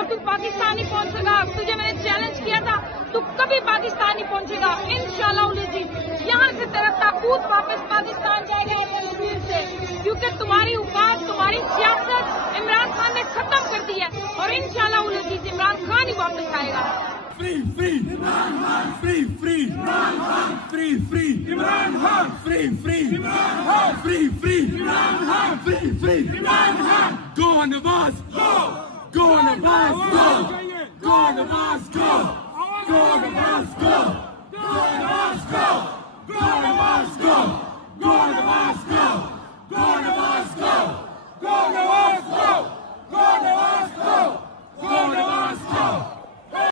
और तू पाकिस्तान नहीं पहुंचेगा। तुझे मैंने चैलेंज किया था, तू कभी पाकिस्तान नहीं पहुंचेगा इंशाल्लाह अजीज। यहाँ से तेरा ताबूत वापस पाकिस्तान जाएगा कश्मीर से, क्योंकि तुम्हारी औकात, तुम्हारी सियासत इमरान खान ने खत्म कर दी है और इंशाल्लाह अजीज इमरान खान ही वापस आएगा। Free, free, Imran Khan. Free, free, Imran Khan. Free, free, Imran Khan. Free, free, Imran Khan. Free, free, Imran Khan. Free, free, Imran Khan. Go on the bus. Go. Go on the bus. Go. Go on the bus. Go. Go on the bus. Go. Go on the bus. Go.